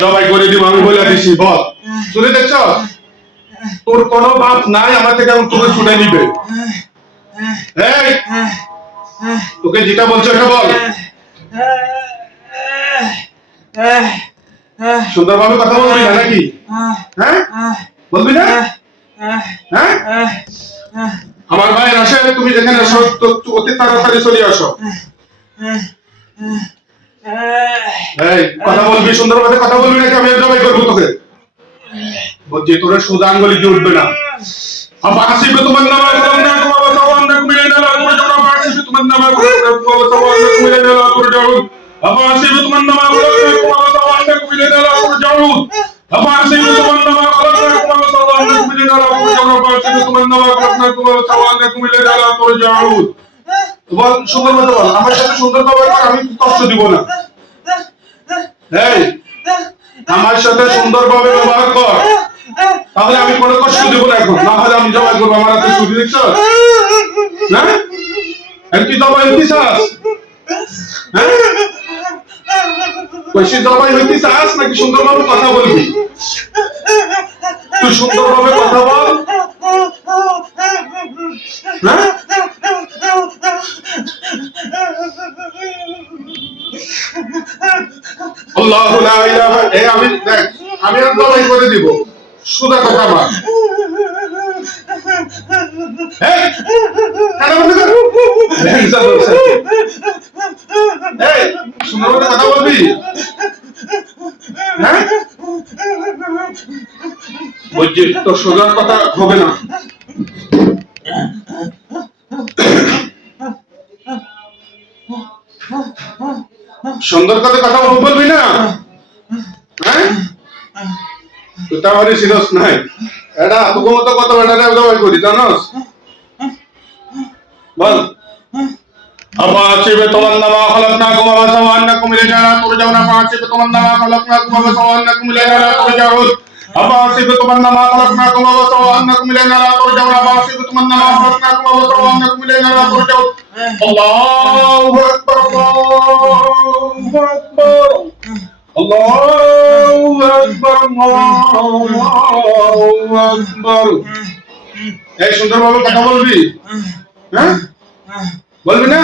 জবাই করে দিব আমি বলে দিছি বল শুনে দেখছ তোর কোনো বাপ নাই আমার থেকে তোকে ছুটে নিবে এই তোকে যেটা বলছো এটা বল সুন্দরভাবে কথা বলবি না নাকি হ্যাঁ বলবি না হ্যাঁ আমার ভাইয়ের আসে তুমি যেখানে আসো অতি তাড়াতাড়ি চলে আসো এই কথা বলবি সুন্দরভাবে কথা বলবি নাকি আমি জবাই করবো তোকে বলছি তোর সোজা আঙ্গুলি দিয়ে উঠবে না अब आसिफ तुमन नामा करना को बताओ अंदर मिले ना लाकुर जाओ आसिफ तुमन नामा करना को बताओ अंदर मिले ना लाकुर जाओ अब आसिफ तुमन नामा करना को बताओ अंदर मिले ना लाकुर जाओ अब आसिफ तुमन नामा करना को बताओ अंदर मिले ना लाकुर जाओ अब आसिफ तुमन नामा करना को बताओ अंदर मिले ना लाकुर जाओ বল সুন্দর মতো বল আমার সাথে সুন্দর ব্যবহার কর আমি কষ্ট দিব না এই আমার সাথে সুন্দরভাবে ব্যবহার কর তাহলে আমি কোনো কষ্ট দেব না এখন না হলে আমি জবাই করব আমার হাতে ছুরি দেখছ না একটি জবাই হইতে চাস হ্যাঁ কইছি জবাই হইতে চাস নাকি সুন্দরভাবে কথা বলবি তুই সুন্দরভাবে কথা বল হ্যাঁ আল্লাহু লা ইলাহা এই আমি দেখ আমি আর জবাই করে দিব সুদা কথা বল এই কানা বন্ধ কর এই সুন্দরভাবে কথা বলবি হ্যাঁ বুঝছি তো সোজা কথা হবে না সুন্দর কথা বলবি না হ্যাঁ তুই তো আমারই সিরিয়াস নাই এটা তোকে মতো কত বেটা জবাই করি জানোস বল अब आसिफ तमन्ना खलकनाकुम व सवान्नकुम इलैना तुरजाउन आसिफ तमन्ना खलकनाकुम व सवान्नकुम इलैना तुरजाउन अब आसिफ तमन्ना खलकनाकुम व सवान्नकुम इलैना तुरजाउन आसिफ तमन्ना खलकनाकुम व सवान्नकुम इलैना तुरजाउन अल्लाहु अकबर अल्लाहु अकबर अल्लाहु अकबर अल्लाहु अकबर এই সুন্দরভাবে কথা বলবি হ্যাঁ বলবি না